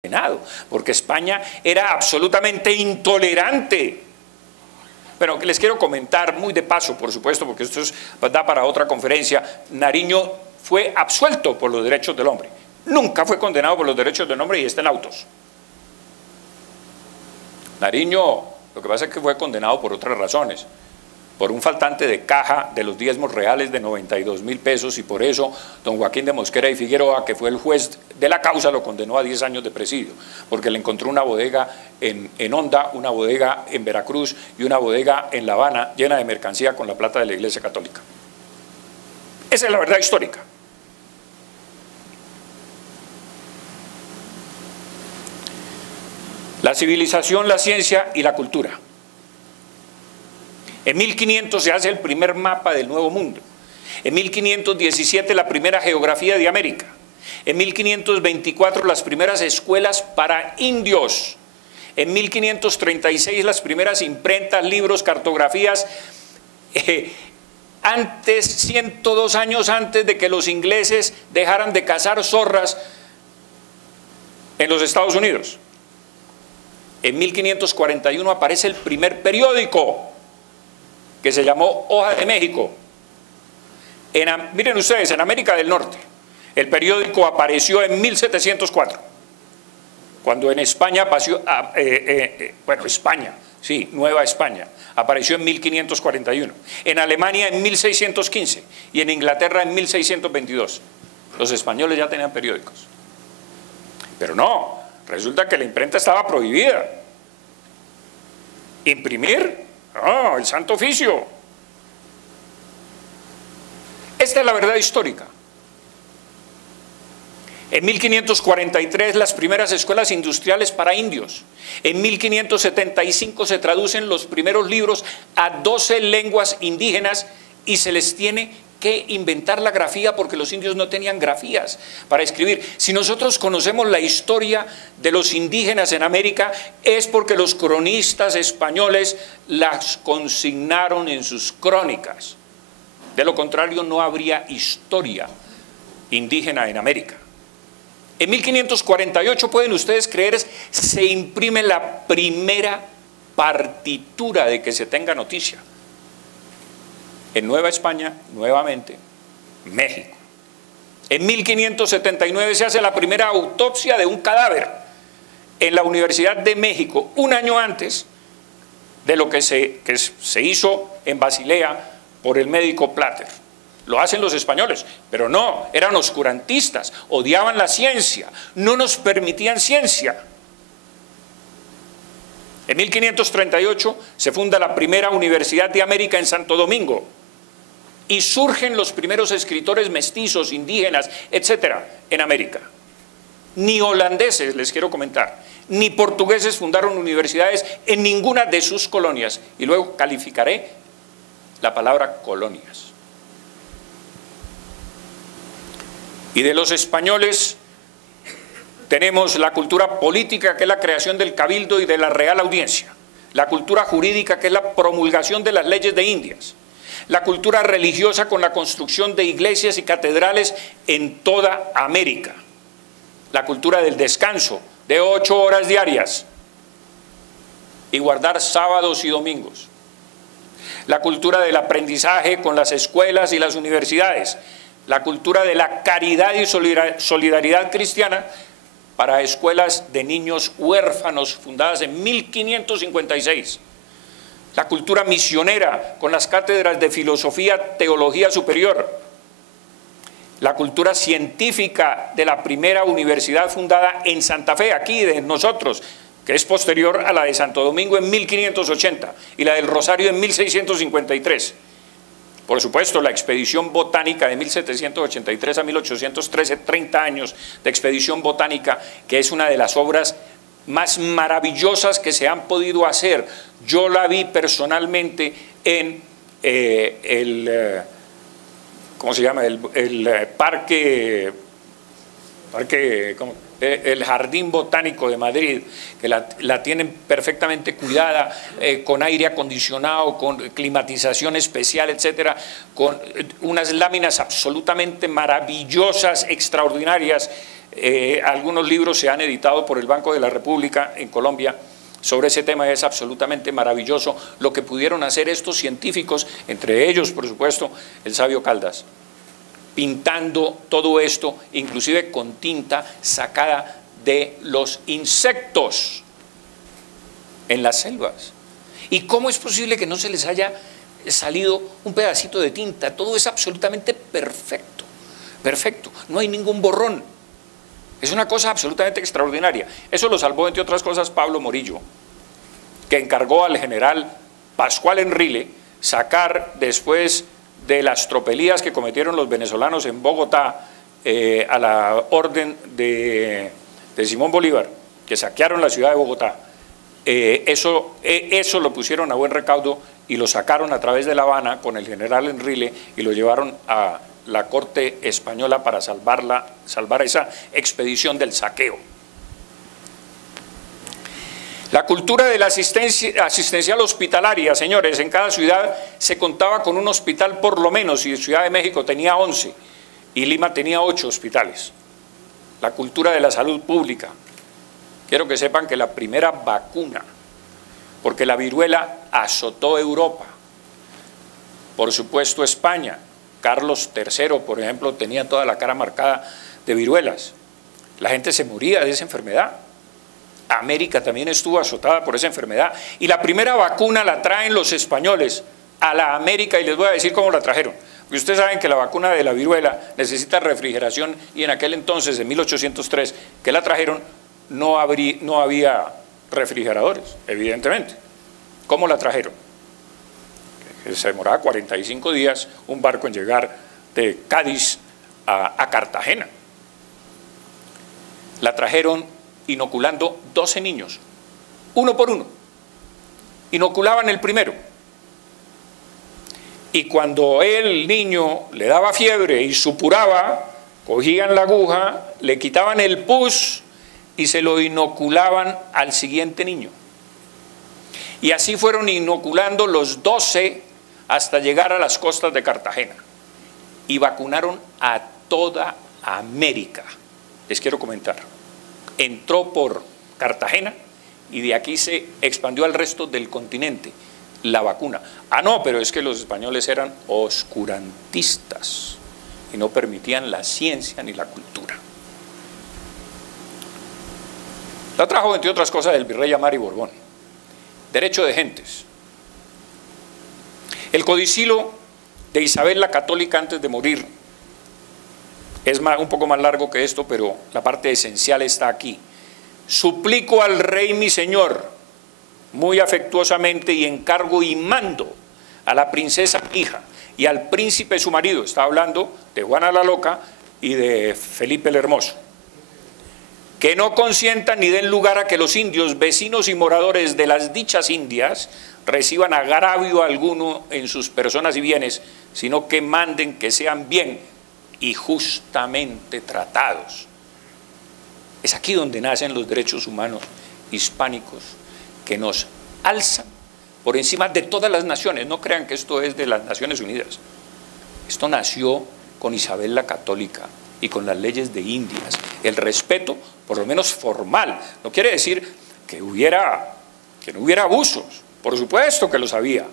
condenado, porque España era absolutamente intolerante. Pero les quiero comentar muy de paso, por supuesto, porque esto da para otra conferencia. Nariño fue absuelto por los derechos del hombre. Nunca fue condenado por los derechos del hombre y está en autos. Nariño, lo que pasa es que fue condenado por otras razones. Por un faltante de caja de los diezmos reales de 92.000 pesos, y por eso don Joaquín de Mosquera y Figueroa, que fue el juez de la causa, lo condenó a 10 años de presidio, porque le encontró una bodega en Honda, una bodega en Veracruz y una bodega en La Habana llena de mercancía con la plata de la Iglesia Católica. Esa es la verdad histórica. La civilización, la ciencia y la cultura. En 1500 se hace el primer mapa del Nuevo Mundo. En 1517 la primera geografía de América. En 1524 las primeras escuelas para indios. En 1536 las primeras imprentas, libros, cartografías. Antes, 102 años antes de que los ingleses dejaran de cazar zorras en los Estados Unidos. En 1541 aparece el primer periódico, que se llamó Hoja de México. Miren ustedes, en América del Norte, el periódico apareció en 1704, cuando en España pasó, España, sí, Nueva España, apareció en 1541, en Alemania en 1615 y en Inglaterra en 1622. Los españoles ya tenían periódicos. Pero no, resulta que la imprenta estaba prohibida. Imprimir, no, el santo oficio. Esta es la verdad histórica. En 1543 las primeras escuelas industriales para indios. En 1575 se traducen los primeros libros a 12 lenguas indígenas y se les tiene que inventar la grafía porque los indios no tenían grafías para escribir. Si nosotros conocemos la historia de los indígenas en América es porque los cronistas españoles las consignaron en sus crónicas. De lo contrario no habría historia indígena en América. En 1548, pueden ustedes creer, se imprime la primera partitura de que se tenga noticia. En Nueva España, nuevamente, México. En 1579 se hace la primera autopsia de un cadáver en la Universidad de México, un año antes de lo que se hizo en Basilea por el médico Plater. Lo hacen los españoles, pero no, eran oscurantistas, odiaban la ciencia, no nos permitían ciencia. En 1538 se funda la primera Universidad de América en Santo Domingo y surgen los primeros escritores mestizos, indígenas, etcétera, en América. Ni holandeses, les quiero comentar, ni portugueses fundaron universidades en ninguna de sus colonias. Y luego calificaré la palabra colonias. Y de los españoles tenemos la cultura política, que es la creación del cabildo y de la real audiencia. La cultura jurídica, que es la promulgación de las leyes de Indias. La cultura religiosa, con la construcción de iglesias y catedrales en toda América. La cultura del descanso, de 8 horas diarias. Y guardar sábados y domingos. La cultura del aprendizaje con las escuelas y las universidades. La cultura de la caridad y solidaridad cristiana para escuelas de niños huérfanos fundadas en 1556. La cultura misionera con las cátedras de filosofía, teología superior. La cultura científica de la primera universidad fundada en Santa Fe, aquí de nosotros, que es posterior a la de Santo Domingo en 1580 y la del Rosario en 1653. Por supuesto, la expedición botánica de 1783 a 1813, 30 años de expedición botánica, que es una de las obras más maravillosas que se han podido hacer. Yo la vi personalmente en ¿cómo se llama? El el Jardín Botánico de Madrid, que la tienen perfectamente cuidada, con aire acondicionado, con climatización especial, etcétera, con unas láminas absolutamente maravillosas, extraordinarias. algunos libros se han editado por el Banco de la República en Colombia sobre ese tema. Es absolutamente maravilloso lo que pudieron hacer estos científicos, entre ellos, por supuesto, el sabio Caldas, pintando todo esto, inclusive con tinta sacada de los insectos en las selvas. ¿Y cómo es posible que no se les haya salido un pedacito de tinta? Todo es absolutamente perfecto, perfecto, no hay ningún borrón. Es una cosa absolutamente extraordinaria. Eso lo salvó, entre otras cosas, Pablo Morillo, que encargó al general Pascual Enrile sacar, después de las tropelías que cometieron los venezolanos en Bogotá, a la orden de Simón Bolívar, que saquearon la ciudad de Bogotá, eso lo pusieron a buen recaudo y lo sacaron a través de La Habana con el general Enrile y lo llevaron a la corte española para salvar esa expedición del saqueo. La cultura de la asistencial hospitalaria, señores, en cada ciudad se contaba con un hospital por lo menos, y Ciudad de México tenía 11 y Lima tenía 8 hospitales. La cultura de la salud pública. Quiero que sepan que la primera vacuna, porque la viruela azotó Europa, por supuesto España, Carlos III, por ejemplo, tenía toda la cara marcada de viruelas. La gente se moría de esa enfermedad. América también estuvo azotada por esa enfermedad. Y la primera vacuna la traen los españoles a la América, y les voy a decir cómo la trajeron. Porque ustedes saben que la vacuna de la viruela necesita refrigeración, y en aquel entonces, en 1803, que la trajeron, no había refrigeradores, evidentemente. ¿Cómo la trajeron? Se demoraba 45 días un barco en llegar de Cádiz a Cartagena. La trajeron inoculando 12 niños, uno por uno. Inoculaban el primero. Y cuando el niño le daba fiebre y supuraba, cogían la aguja, le quitaban el pus y se lo inoculaban al siguiente niño. Y así fueron inoculando los 12 hasta llegar a las costas de Cartagena. Y vacunaron a toda América. Les quiero comentar. Entró por Cartagena y de aquí se expandió al resto del continente la vacuna. Ah, no, pero es que los españoles eran oscurantistas y no permitían la ciencia ni la cultura. La trajo, entre otras cosas, el virrey Amari Borbón. Derecho de gentes. El codicilo de Isabel la Católica antes de morir es un poco más largo que esto, pero la parte esencial está aquí. Suplico al rey mi señor, muy afectuosamente, y encargo y mando a la princesa hija y al príncipe su marido, está hablando de Juana la Loca y de Felipe el Hermoso, que no consientan ni den lugar a que los indios, vecinos y moradores de las dichas Indias, reciban agravio alguno en sus personas y bienes, sino que manden que sean bien y justamente tratados. Es aquí donde nacen los derechos humanos hispánicos que nos alzan por encima de todas las naciones. No crean que esto es de las Naciones Unidas. Esto nació con Isabel la Católica y con las leyes de Indias. El respeto, por lo menos formal, no quiere decir que no hubiera abusos. Por supuesto que los había,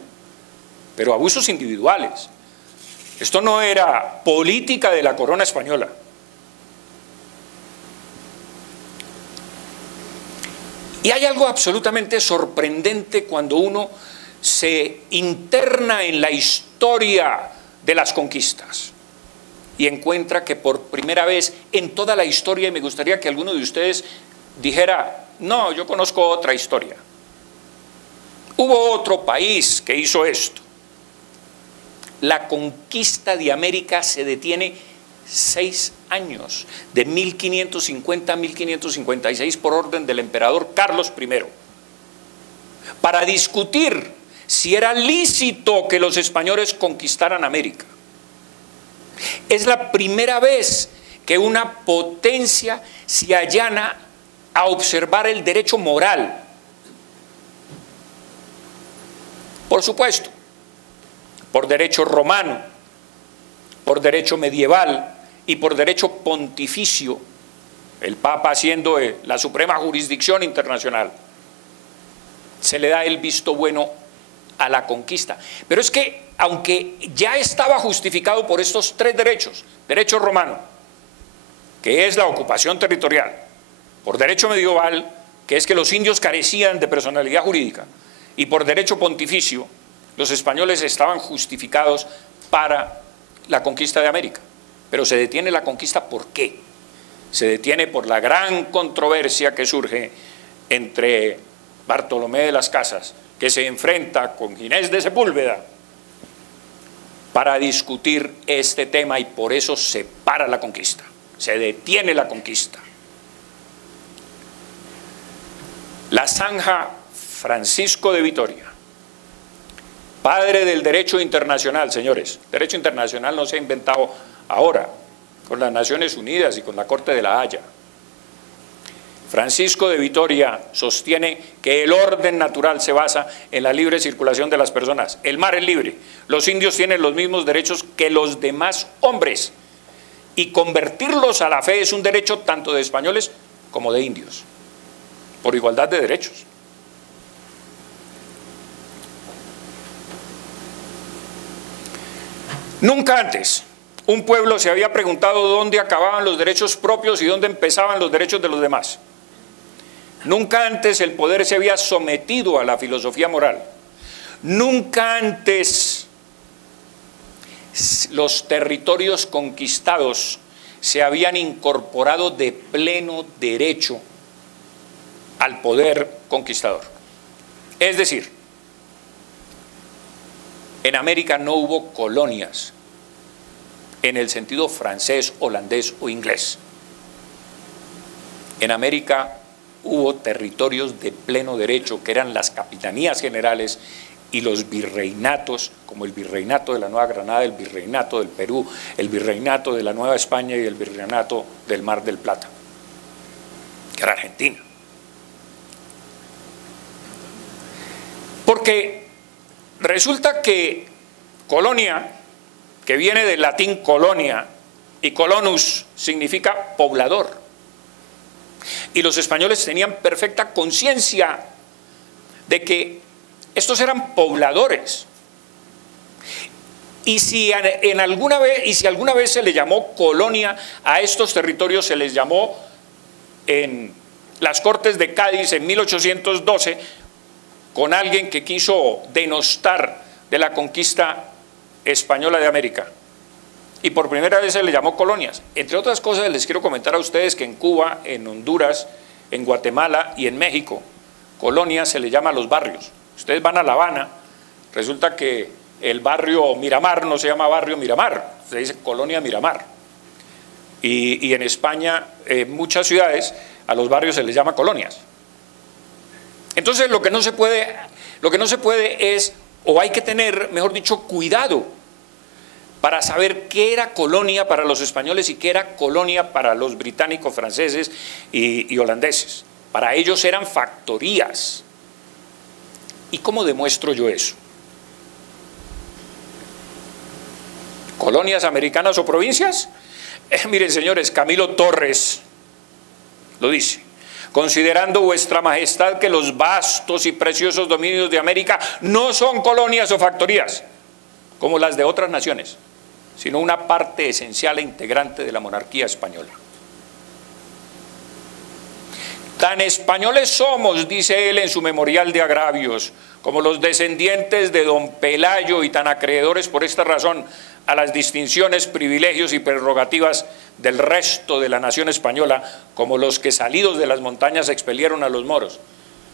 pero abusos individuales. Esto no era política de la corona española. Y hay algo absolutamente sorprendente cuando uno se interna en la historia de las conquistas y encuentra que por primera vez en toda la historia, y me gustaría que alguno de ustedes dijera, no, yo conozco otra historia. Hubo otro país que hizo esto. La conquista de América se detiene 6 años, de 1550 a 1556, por orden del emperador Carlos I, para discutir si era lícito que los españoles conquistaran América. Es la primera vez que una potencia se allana a observar el derecho moral. Por supuesto, por derecho romano, por derecho medieval y por derecho pontificio, el Papa siendo la suprema jurisdicción internacional, se le da el visto bueno a la conquista. Pero es que, aunque ya estaba justificado por estos tres derechos, derecho romano, que es la ocupación territorial, por derecho medieval, que es que los indios carecían de personalidad jurídica, y por derecho pontificio, los españoles estaban justificados para la conquista de América. Pero se detiene la conquista, ¿por qué? Se detiene por la gran controversia que surge entre Bartolomé de las Casas, que se enfrenta con Ginés de Sepúlveda para discutir este tema, y por eso se para la conquista, se detiene la conquista. La zanja Francisco de Vitoria, padre del derecho internacional, señores. Derecho internacional no se ha inventado ahora, con las Naciones Unidas y con la Corte de la Haya. Francisco de Vitoria sostiene que el orden natural se basa en la libre circulación de las personas. El mar es libre, los indios tienen los mismos derechos que los demás hombres, y convertirlos a la fe es un derecho tanto de españoles como de indios, por igualdad de derechos. Nunca antes un pueblo se había preguntado dónde acababan los derechos propios y dónde empezaban los derechos de los demás. Nunca antes el poder se había sometido a la filosofía moral. Nunca antes los territorios conquistados se habían incorporado de pleno derecho al poder conquistador. Es decir, en América no hubo colonias en el sentido francés, holandés o inglés. En América hubo territorios de pleno derecho, que eran las capitanías generales y los virreinatos, como el virreinato de la Nueva Granada, el virreinato del Perú, el virreinato de la Nueva España y el virreinato del Mar del Plata, que era Argentina. Porque resulta que colonia, que viene del latín colonia, y colonus significa poblador, y los españoles tenían perfecta conciencia de que estos eran pobladores. Y si alguna vez se le llamó colonia a estos territorios, se les llamó en las Cortes de Cádiz en 1812, con alguien que quiso denostar de la conquista española de América, y por primera vez se le llamó colonias. Entre otras cosas, les quiero comentar a ustedes que en Cuba, en Honduras, en Guatemala y en México, colonia se le llama a los barrios. Ustedes van a La Habana, resulta que el barrio Miramar no se llama barrio Miramar, se dice colonia Miramar. Y en España, en muchas ciudades, a los barrios se les llama colonias. Entonces lo que no se puede es, o hay que tener, mejor dicho, cuidado para saber qué era colonia para los españoles y qué era colonia para los británicos, franceses y holandeses. Para ellos eran factorías. ¿Y cómo demuestro yo eso? ¿Colonias americanas o provincias? Miren, señores, Camilo Torres lo dice: considerando vuestra majestad que los vastos y preciosos dominios de América no son colonias o factorías, como las de otras naciones, sino una parte esencial e integrante de la monarquía española. Tan españoles somos, dice él en su memorial de agravios, como los descendientes de don Pelayo, y tan acreedores por esta razón a las distinciones, privilegios y prerrogativas del resto de la nación española, como los que salidos de las montañas expelieron a los moros.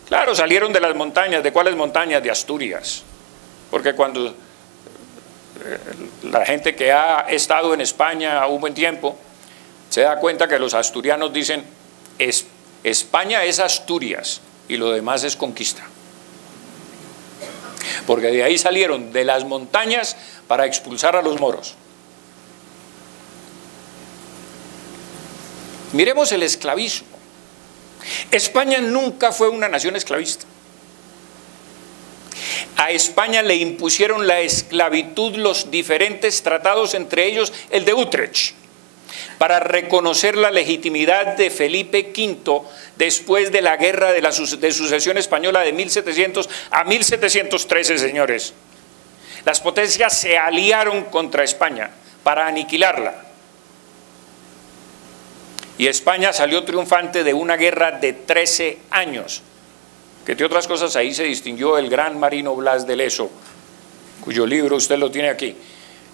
Claro, salieron de las montañas. ¿De cuáles montañas? De Asturias. Porque cuando la gente que ha estado en España un buen tiempo se da cuenta que los asturianos dicen: España es Asturias y lo demás es conquista. Porque de ahí salieron, de las montañas, para expulsar a los moros. Miremos el esclavismo. España nunca fue una nación esclavista. A España le impusieron la esclavitud los diferentes tratados, entre ellos el de Utrecht. para reconocer la legitimidad de Felipe V después de la guerra de sucesión española de 1700 a 1713, señores. Las potencias se aliaron contra España para aniquilarla. Y España salió triunfante de una guerra de 13 años, que entre otras cosas ahí se distinguió el gran marino Blas de Lezo, cuyo libro usted lo tiene aquí.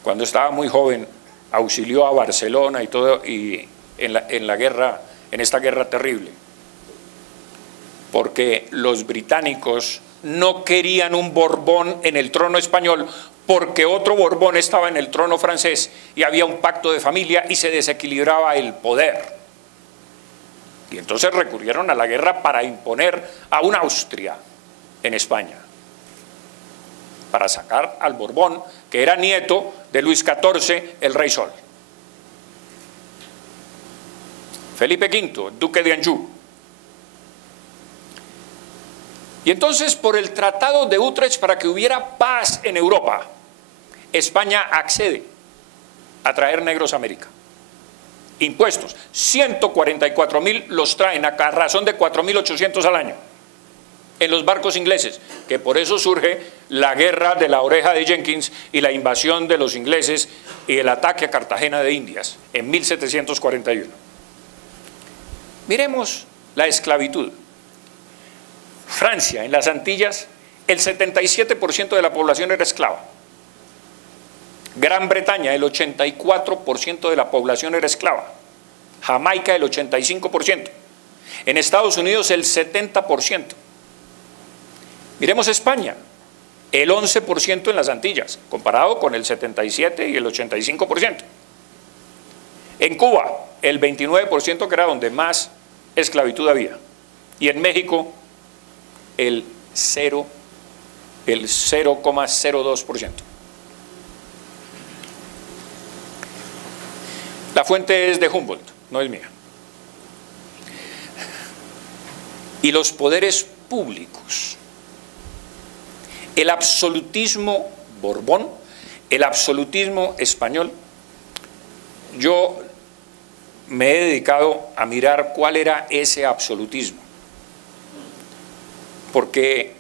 Cuando estaba muy joven auxilió a Barcelona y todo, y en esta guerra terrible, porque los británicos no querían un Borbón en el trono español, porque otro Borbón estaba en el trono francés y había un pacto de familia y se desequilibraba el poder. Y entonces recurrieron a la guerra para imponer a una Austria en España, para sacar al Borbón, que era nieto de Luis XIV, el Rey Sol. Felipe V, duque de Anjou. Y entonces, por el Tratado de Utrecht, para que hubiera paz en Europa, España accede a traer negros a América. Impuestos, 144.000 los traen a razón de 4.800 al año en los barcos ingleses, que por eso surge la guerra de la Oreja de Jenkins y la invasión de los ingleses y el ataque a Cartagena de Indias en 1741. Miremos la esclavitud. Francia, en las Antillas, el 77% de la población era esclava. Gran Bretaña, el 84% de la población era esclava. Jamaica, el 85%. En Estados Unidos, el 70%. Miremos España, el 11% en las Antillas, comparado con el 77% y el 85%. En Cuba, el 29%, que era donde más esclavitud había. Y en México, el 0,02%. La fuente es de Humboldt, no es mía. Y los poderes públicos. El absolutismo Borbón, el absolutismo español. Yo me he dedicado a mirar cuál era ese absolutismo, porque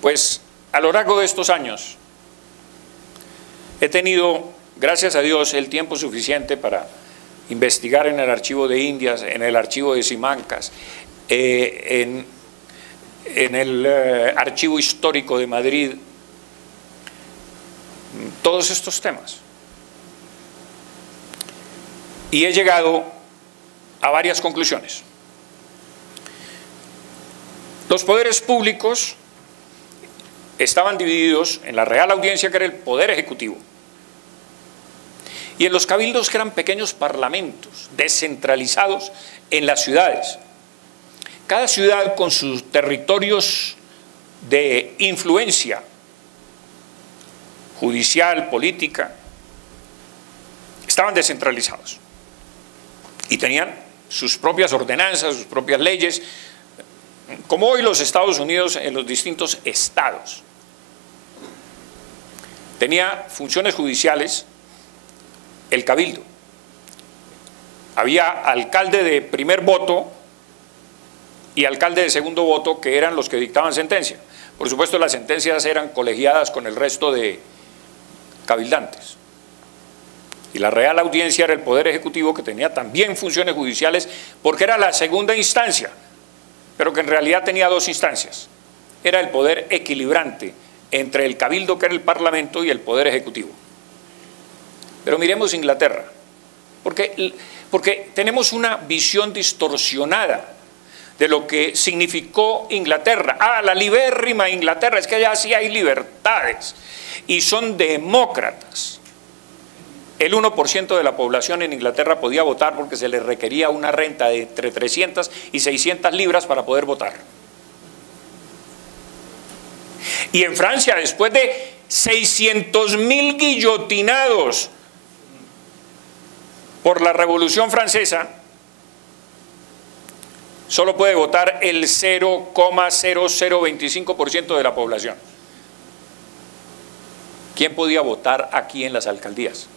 pues a lo largo de estos años he tenido, gracias a Dios, el tiempo suficiente para investigar en el archivo de Indias, en el archivo de Simancas, en el archivo histórico de Madrid, todos estos temas. Y he llegado a varias conclusiones. Los poderes públicos estaban divididos en la Real Audiencia, que era el poder ejecutivo, y en los cabildos, que eran pequeños parlamentos descentralizados en las ciudades. Cada ciudad con sus territorios de influencia judicial, política, estaban descentralizados y tenían sus propias ordenanzas, sus propias leyes, como hoy los Estados Unidos en los distintos estados. Tenía funciones judiciales el cabildo. Había alcalde de primer voto y alcalde de segundo voto, que eran los que dictaban sentencia. Por supuesto, las sentencias eran colegiadas con el resto de cabildantes. Y la Real Audiencia era el poder ejecutivo, que tenía también funciones judiciales, porque era la segunda instancia, pero que en realidad tenía dos instancias. Era el poder equilibrante entre el cabildo, que era el parlamento, y el poder ejecutivo. Pero miremos Inglaterra, porque tenemos una visión distorsionada de lo que significó Inglaterra. Ah, la libérrima Inglaterra, es que allá sí hay libertades y son demócratas. El 1% de la población en Inglaterra podía votar porque se les requería una renta de entre 300 y 600 libras para poder votar. Y en Francia, después de 600.000 guillotinados por la Revolución Francesa, solo puede votar el 0,0025% de la población. ¿Quién podía votar aquí en las alcaldías?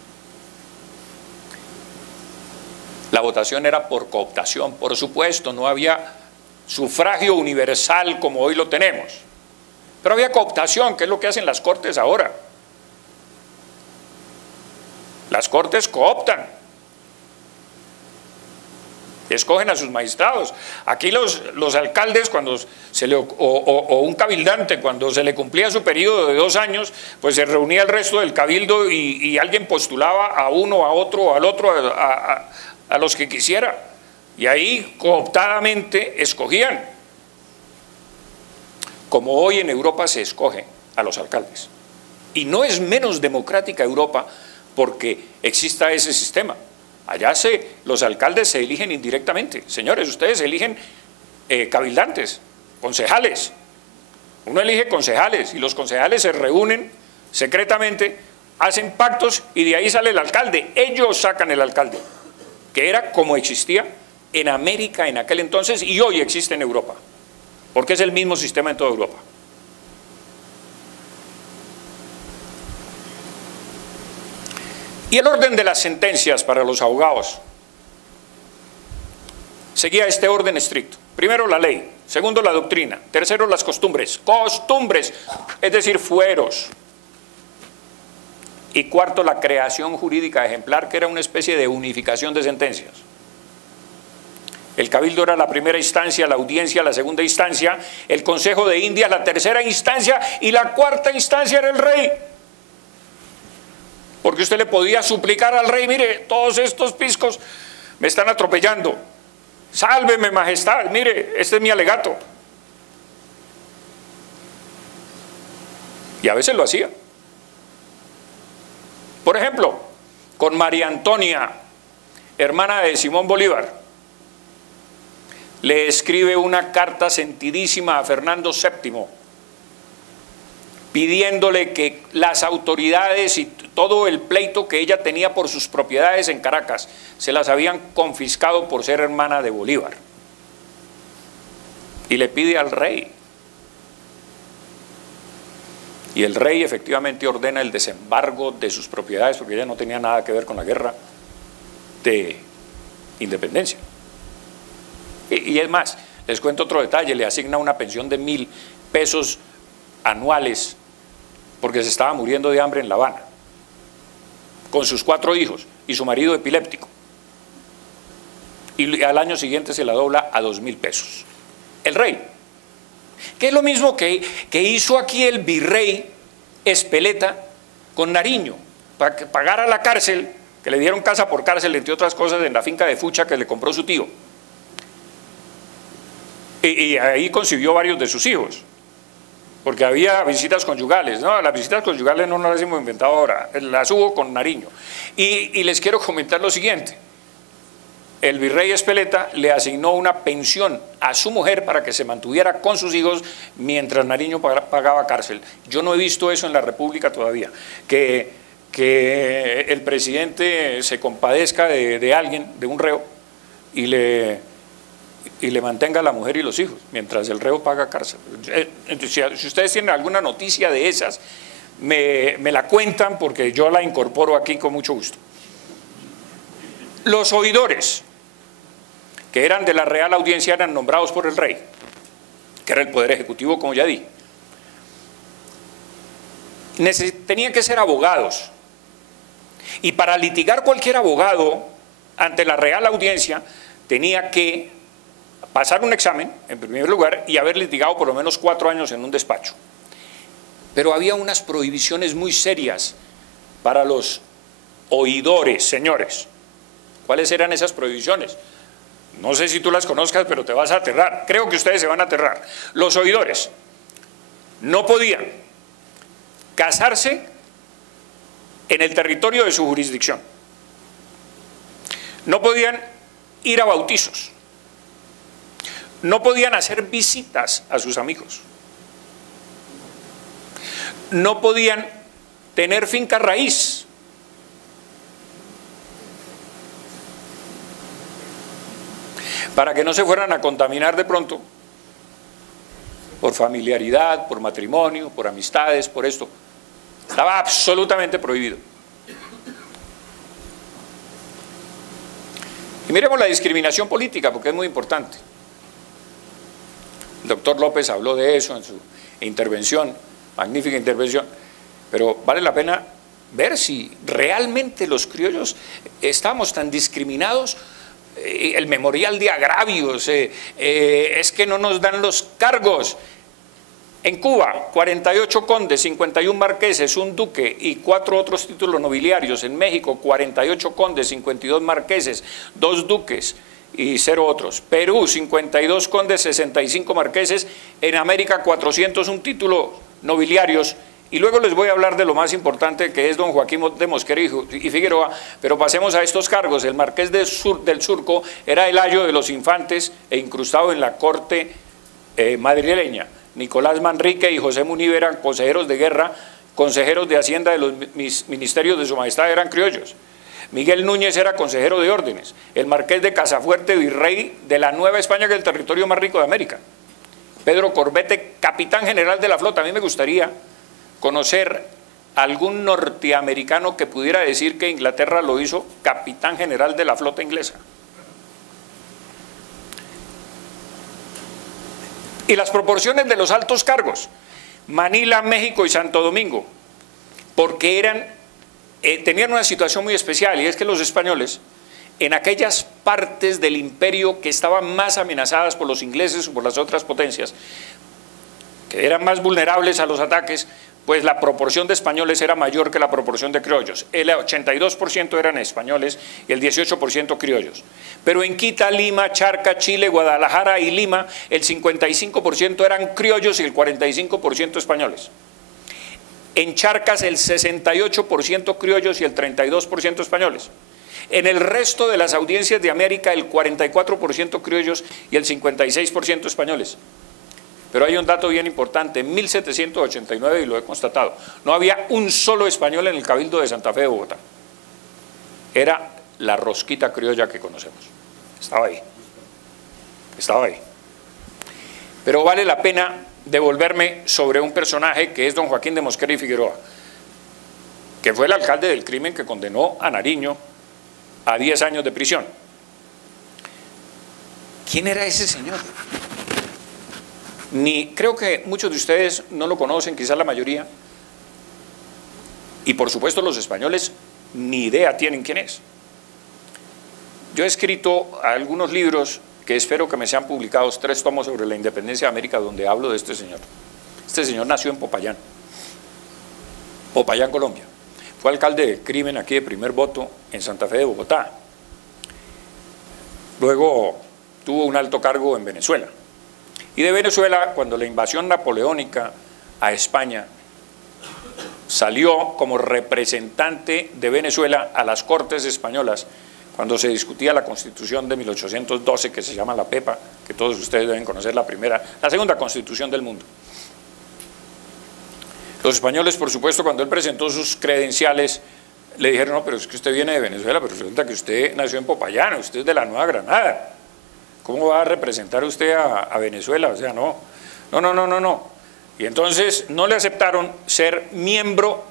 La votación era por cooptación, por supuesto, no había sufragio universal como hoy lo tenemos. Pero había cooptación, que es lo que hacen las cortes ahora. Las cortes cooptan, escogen a sus magistrados. Aquí los alcaldes, cuando o un cabildante, cuando se le cumplía su periodo de 2 años, pues se reunía el resto del cabildo y alguien postulaba a uno, a otro, al otro, a los que quisiera. Y ahí cooptadamente escogían. Como hoy en Europa se escoge a los alcaldes. Y no es menos democrática Europa porque exista ese sistema. Allá los alcaldes se eligen indirectamente. Señores, ustedes eligen cabildantes, concejales. Uno elige concejales y los concejales se reúnen secretamente, hacen pactos y de ahí sale el alcalde. Ellos sacan el alcalde, que era como existía en América en aquel entonces y hoy existe en Europa, porque es el mismo sistema en toda Europa. Y el orden de las sentencias para los abogados seguía este orden estricto. Primero la ley, segundo la doctrina, tercero las costumbres, es decir, fueros. Y cuarto la creación jurídica ejemplar, que era una especie de unificación de sentencias. El cabildo era la primera instancia, la audiencia la segunda instancia, el Consejo de Indias la tercera instancia y la cuarta instancia era el rey. Porque usted le podía suplicar al rey, mire, todos estos piscos me están atropellando, sálveme majestad, mire, este es mi alegato. Y a veces lo hacía. Por ejemplo, con María Antonia, hermana de Simón Bolívar, le escribe una carta sentidísima a Fernando VII, pidiéndole que las autoridades y todo el pleito que ella tenía por sus propiedades en Caracas se las habían confiscado por ser hermana de Bolívar. Y le pide al rey. Y el rey efectivamente ordena el desembargo de sus propiedades porque ella no tenía nada que ver con la guerra de independencia. Y es más, les cuento otro detalle, le asigna una pensión de 1.000 pesos anuales porque se estaba muriendo de hambre en La Habana, con sus 4 hijos y su marido epiléptico. Y al año siguiente se la dobla a 2.000 pesos. El rey, que es lo mismo que hizo aquí el virrey Espeleta con Nariño, para que pagara la cárcel, que le dieron casa por cárcel, entre otras cosas, en la finca de Fucha que le compró su tío. Y ahí concibió varios de sus hijos, porque había visitas conyugales. No, las visitas conyugales no las hemos inventado ahora, las hubo con Nariño. Y les quiero comentar lo siguiente. El virrey Espeleta le asignó una pensión a su mujer para que se mantuviera con sus hijos mientras Nariño pagaba cárcel. Yo no he visto eso en la República todavía, que el presidente se compadezca de alguien, de un reo, y le mantenga a la mujer y los hijos mientras el reo paga cárcel. Si ustedes tienen alguna noticia de esas, me la cuentan porque yo la incorporo aquí con mucho gusto. Los oidores, que eran de la Real Audiencia, eran nombrados por el rey, que era el poder ejecutivo, como ya dije. Tenían que ser abogados, y para litigar cualquier abogado ante la Real Audiencia tenía que pasar un examen, en primer lugar, y haber litigado por lo menos 4 años en un despacho. Pero había unas prohibiciones muy serias para los oidores, señores. ¿Cuáles eran esas prohibiciones? No sé si tú las conozcas, pero te vas a aterrar. Creo que ustedes se van a aterrar. Los oidores no podían casarse en el territorio de su jurisdicción. No podían ir a bautizos. No podían hacer visitas a sus amigos. No podían tener finca raíz. Para que no se fueran a contaminar de pronto por familiaridad, por matrimonio, por amistades, por esto. Estaba absolutamente prohibido. Y miremos la discriminación política, porque es muy importante. El doctor López habló de eso en su intervención, magnífica intervención, pero vale la pena ver si realmente los criollos estamos tan discriminados. El memorial de agravios, es que no nos dan los cargos. En Cuba, 48 condes, 51 marqueses, un duque y 4 otros títulos nobiliarios. En México, 48 condes, 52 marqueses, 2 duques y 0 otros. Perú, 52 condes, 65 marqueses. En América, 401 títulos nobiliarios. Y luego les voy a hablar de lo más importante, que es don Joaquín de Mosquera y Figueroa, pero pasemos a estos cargos. El marqués del Surco era el ayo de los infantes e incrustado en la corte madrileña. Nicolás Manrique y José Munive eran consejeros de guerra, consejeros de hacienda de los ministerios de su majestad, eran criollos. Miguel Núñez era consejero de órdenes. El marqués de Casafuerte, virrey de la Nueva España, que es el territorio más rico de América. Pedro Corbete, capitán general de la flota. A mí me gustaría conocer algún norteamericano que pudiera decir que Inglaterra lo hizo capitán general de la flota inglesa. Y las proporciones de los altos cargos, Manila, México y Santo Domingo, porque tenían una situación muy especial, y es que los españoles, en aquellas partes del imperio que estaban más amenazadas por los ingleses o por las otras potencias, que eran más vulnerables a los ataques, pues la proporción de españoles era mayor que la proporción de criollos. El 82% eran españoles y el 18% criollos. Pero en Quito, Lima, Charca, Chile, Guadalajara y Lima, el 55% eran criollos y el 45% españoles. En Charcas, el 68% criollos y el 32% españoles. En el resto de las audiencias de América, el 44% criollos y el 56% españoles. Pero hay un dato bien importante: en 1789, y lo he constatado, no había un solo español en el Cabildo de Santa Fe de Bogotá. Era la rosquita criolla que conocemos. Estaba ahí. Estaba ahí. Pero vale la pena devolverme sobre un personaje que es don Joaquín de Mosquera y Figueroa, que fue el alcalde del crimen que condenó a Nariño a 10 años de prisión. ¿Quién era ese señor? Creo que muchos de ustedes no lo conocen, quizás la mayoría, y por supuesto los españoles ni idea tienen quién es. Yo he escrito algunos libros que espero que me sean publicados, 3 tomos sobre la independencia de América, donde hablo de este señor. Este señor nació en Popayán, Colombia. Fue alcalde del crimen aquí de primer voto en Santa Fe de Bogotá. Luego tuvo un alto cargo en Venezuela. Y de Venezuela, cuando la invasión napoleónica a España, salió como representante de Venezuela a las Cortes españolas, cuando se discutía la Constitución de 1812, que se llama la PEPA, que todos ustedes deben conocer, la segunda Constitución del mundo. Los españoles, por supuesto, cuando él presentó sus credenciales, le dijeron: no, pero es que usted viene de Venezuela, pero resulta que usted nació en Popayán, usted es de la Nueva Granada. ¿Cómo va a representar usted a Venezuela? O sea, no. Y entonces no le aceptaron ser miembro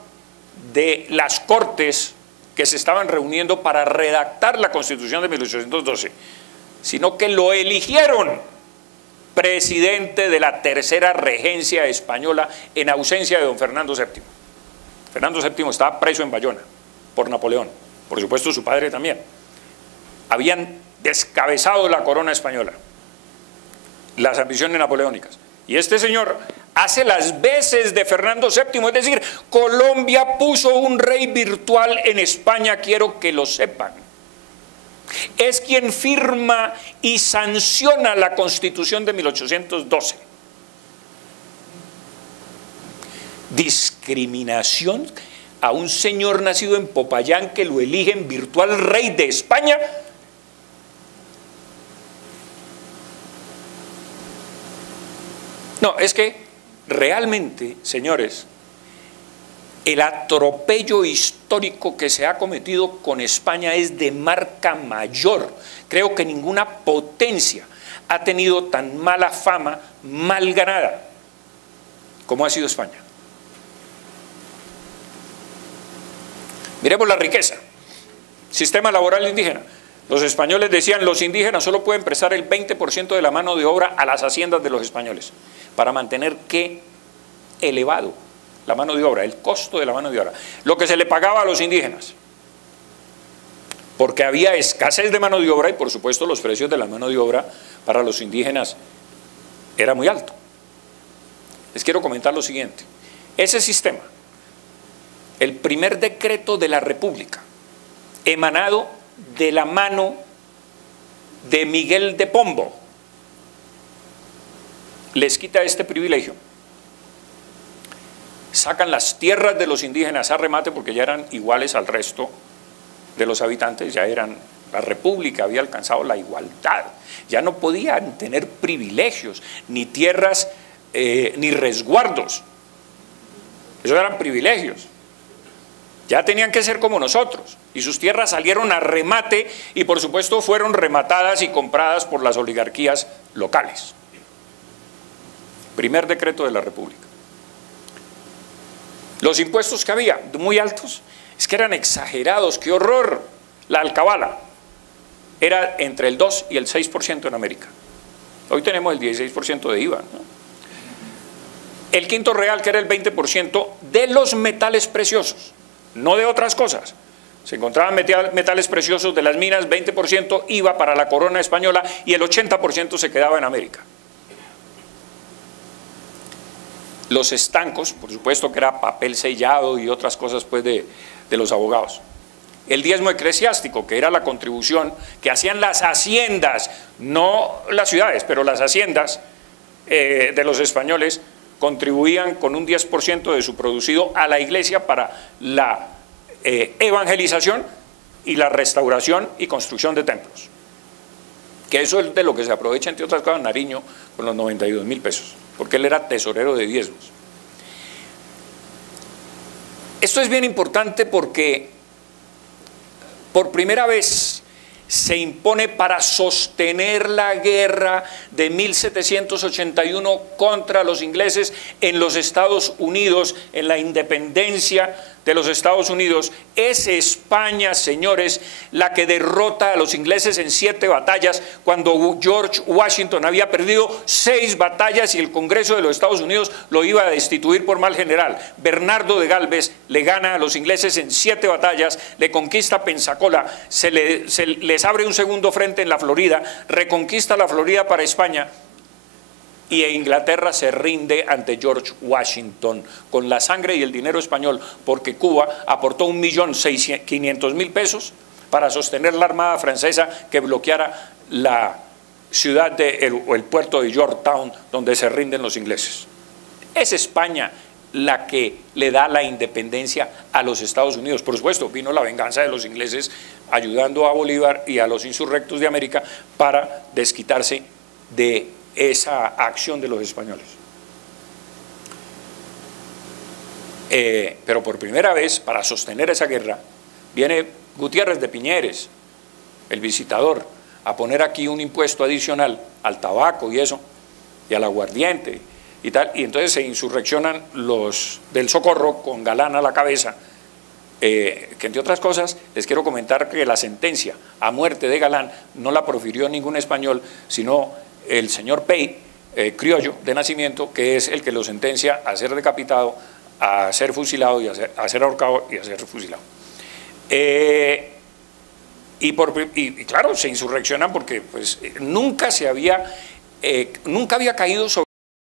de las Cortes que se estaban reuniendo para redactar la Constitución de 1812, sino que lo eligieron presidente de la tercera regencia española en ausencia de don Fernando VII. Fernando VII estaba preso en Bayona por Napoleón, por supuesto su padre también. Habían descabezado la corona española, las ambiciones napoleónicas. Y este señor hace las veces de Fernando VII, es decir, Colombia puso un rey virtual en España, quiero que lo sepan. Es quien firma y sanciona la Constitución de 1812. Discriminación a un señor nacido en Popayán que lo eligen virtual rey de España. No, es que realmente, señores, el atropello histórico que se ha cometido con España es de marca mayor. Creo que ninguna potencia ha tenido tan mala fama, mal ganada, como ha sido España. Miremos la riqueza. Sistema laboral indígena. Los españoles decían, los indígenas solo pueden prestar el 20% de la mano de obra a las haciendas de los españoles, para mantener ¿qué? Elevado la mano de obra, el costo de la mano de obra, lo que se le pagaba a los indígenas, porque había escasez de mano de obra y por supuesto los precios de la mano de obra para los indígenas era muy alto. Les quiero comentar lo siguiente, ese sistema, el primer decreto de la República, emanado de la mano de Miguel de Pombo, les quita este privilegio. Sacan las tierras de los indígenas a remate porque ya eran iguales al resto de los habitantes, ya eran, la República había alcanzado la igualdad, ya no podían tener privilegios, ni tierras, ni resguardos, esos eran privilegios. Ya tenían que ser como nosotros, y sus tierras salieron a remate y por supuesto fueron rematadas y compradas por las oligarquías locales. Primer decreto de la República. Los impuestos que había, muy altos, es que eran exagerados, qué horror. La alcabala era entre el 2 y el 6% en América. Hoy tenemos el 16% de IVA, ¿no? El quinto real, que era el 20% de los metales preciosos, no de otras cosas. Se encontraban metales preciosos de las minas, 20% iba para la corona española y el 80% se quedaba en América. Los estancos, por supuesto que era papel sellado y otras cosas pues de los abogados. El diezmo eclesiástico, que era la contribución que hacían las haciendas, no las ciudades, pero las haciendas de los españoles, contribuían con un 10% de su producido a la iglesia para la evangelización y la restauración y construcción de templos. Que eso es de lo que se aprovecha, entre otras cosas, Nariño con los 92.000 pesos, porque él era tesorero de diezmos. Esto es bien importante porque por primera vez se impone para sostener la guerra de 1781 contra los ingleses en los Estados Unidos, en la independencia de los Estados Unidos. Es España, señores, la que derrota a los ingleses en 7 batallas, cuando George Washington había perdido 6 batallas y el Congreso de los Estados Unidos lo iba a destituir por mal general. Bernardo de Galvez le gana a los ingleses en 7 batallas, le conquista Pensacola, les abre un segundo frente en la Florida, reconquista la Florida para España, y Inglaterra se rinde ante George Washington con la sangre y el dinero español, porque Cuba aportó 1.500.000 pesos para sostener la armada francesa que bloqueara la ciudad o el puerto de Yorktown, donde se rinden los ingleses. Es España la que le da la independencia a los Estados Unidos. Por supuesto, vino la venganza de los ingleses ayudando a Bolívar y a los insurrectos de América para desquitarse de esa acción de los españoles. Pero por primera vez, para sostener esa guerra, viene Gutiérrez de Piñeres, el visitador, a poner aquí un impuesto adicional al tabaco y eso, y al aguardiente y tal, y entonces se insurreccionan los del Socorro con Galán a la cabeza, que entre otras cosas les quiero comentar que la sentencia a muerte de Galán no la profirió ningún español, sino el señor Pey, criollo de nacimiento, que es el que lo sentencia a ser decapitado, a ser fusilado y a ser ahorcado y a ser fusilado. Y claro, se insurreccionan porque pues, nunca había caído sobre